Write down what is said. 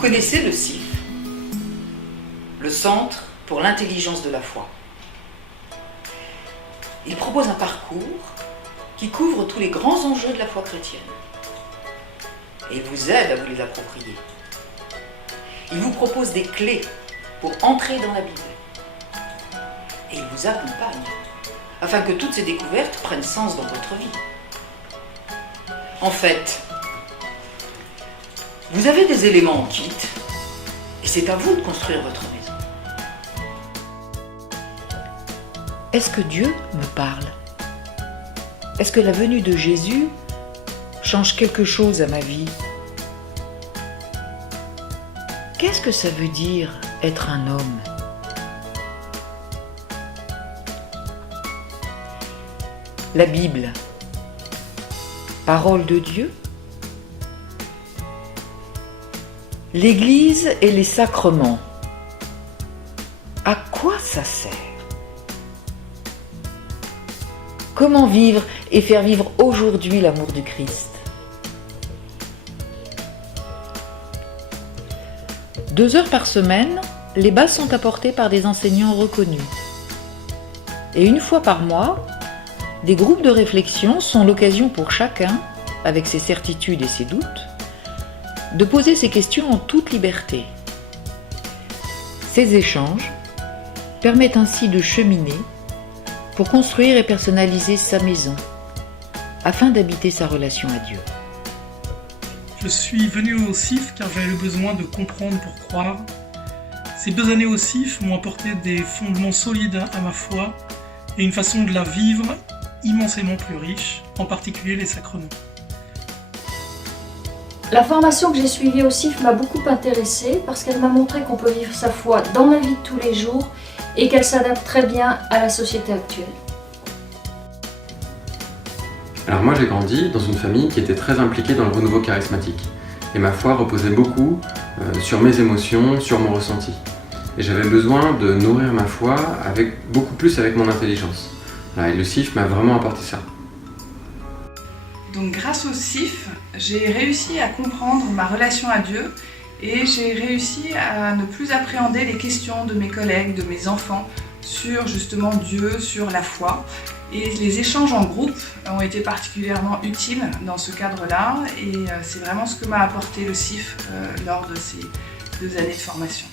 connaissez le CIF, le Centre pour l'intelligence de la foi. Il propose un parcours qui couvre tous les grands enjeux de la foi chrétienne et vous aide à vous les approprier. Il vous propose des clés pour entrer dans la Bible et il vous accompagne afin que toutes ces découvertes prennent sens dans votre vie. En fait, vous avez des éléments en kit et c'est à vous de construire votre maison. Est-ce que Dieu me parle? Est-ce que la venue de Jésus change quelque chose à ma vie? Qu'est-ce que ça veut dire être un homme? La Bible, parole de Dieu. L'Église et les sacrements, à quoi ça sert? Comment vivre et faire vivre aujourd'hui l'amour du Christ? 2 heures par semaine, les bases sont apportées par des enseignants reconnus. Et 1 fois par mois, des groupes de réflexion sont l'occasion pour chacun, avec ses certitudes et ses doutes, de poser ses questions en toute liberté. Ces échanges permettent ainsi de cheminer pour construire et personnaliser sa maison, afin d'habiter sa relation à Dieu. Je suis venu au CIF car j'avais le besoin de comprendre pour croire. Ces 2 années au CIF m'ont apporté des fondements solides à ma foi et une façon de la vivre immensément plus riche, en particulier les sacrements. La formation que j'ai suivie au CIF m'a beaucoup intéressée parce qu'elle m'a montré qu'on peut vivre sa foi dans la vie de tous les jours et qu'elle s'adapte très bien à la société actuelle. Alors moi j'ai grandi dans une famille qui était très impliquée dans le renouveau charismatique et ma foi reposait beaucoup sur mes émotions, sur mon ressenti. Et j'avais besoin de nourrir ma foi beaucoup plus avec mon intelligence. Et le CIF m'a vraiment apporté ça. Donc grâce au CIF, j'ai réussi à comprendre ma relation à Dieu et j'ai réussi à ne plus appréhender les questions de mes collègues, de mes enfants sur justement Dieu, sur la foi. Et les échanges en groupe ont été particulièrement utiles dans ce cadre-là et c'est vraiment ce que m'a apporté le CIF lors de ces 2 années de formation.